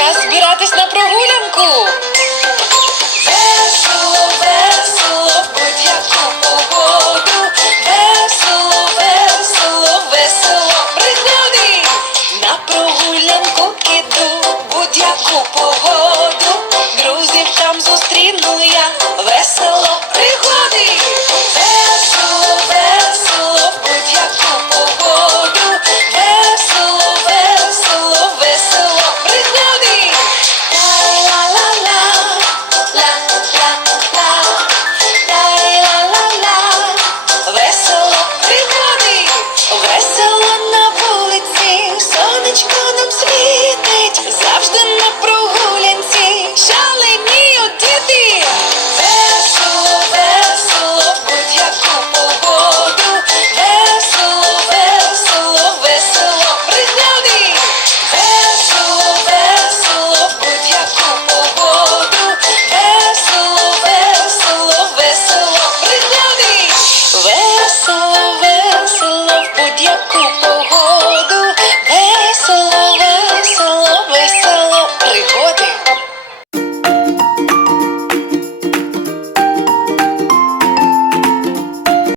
Час збиратись на прогулянку. Весело, весело, будь-яку погоду. Весело, весело, весело. Приходи на прогулянку киду будь-яку погоду.